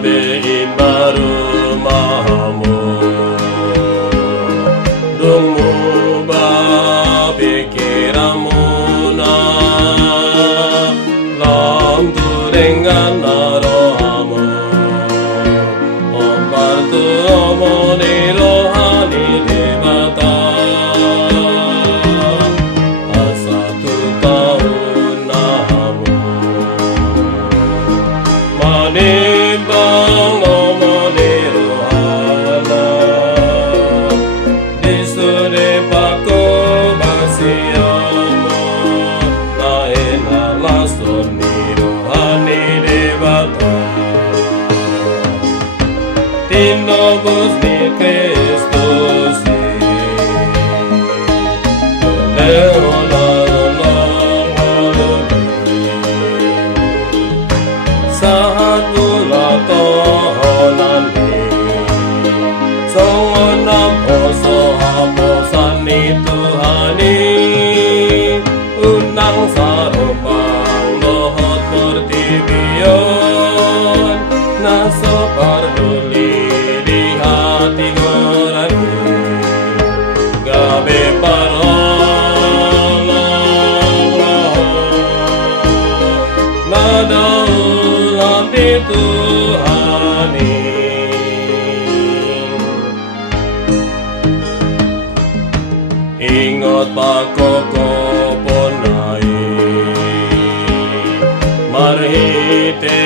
gabiin baru mahamu Dungu ba pikiranmu na Lam tu dengan rohamu Ombar tu omoni rohani dewata Asa tu tahun nahamu Manimbang omoni rohana Disuri pako basiamu Lain alasun ni rohani dewata Tinobus ni Kristus Sahat pula tohonan ni Songonam oso haposan ni Tuhani Unang sarupang lohot pertibion Naso parduli di hati nurani Gabe parolong Nadaulah di Tuhani Ingat pakoko ponai Marhite